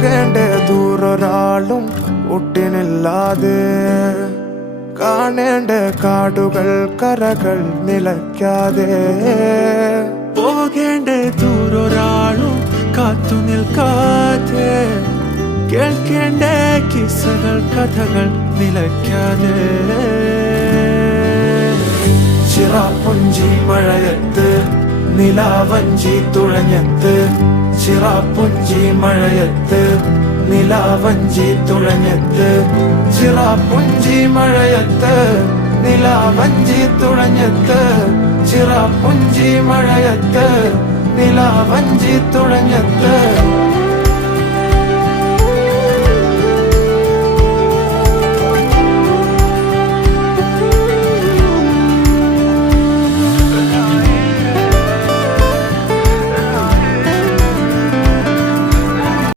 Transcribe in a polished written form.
പോകേണ്ട ദൂരൊരാളും ഒട്ടിനില്ലാതെ കാണേണ്ട കാടുകൾ കരകൾ നിലയ്ക്കാതെ പോകേണ്ട ദൂരൊരാളും കാത്തു നിൽക്കാതെ കേൾക്കേണ്ട കിസ്സകൾ കഥകൾ നിലയ്ക്കാതെ ചിറാപ്പുഞ്ചി മഴയത്ത് നിലാവഞ്ചി തുഴഞ്ഞത്ത് ചിറാപ്പുഞ്ചി മഴയത്ത് നിലാവഞ്ചി തുഴഞ്ഞത്ത് ചിറാപ്പുഞ്ചി മഴയത്ത് നിലാവഞ്ചി തുഴഞ്ഞത്ത് ചിറാപ്പുഞ്ചി മഴയത്ത് നിലാവഞ്ചി തുഴഞ്ഞത്ത്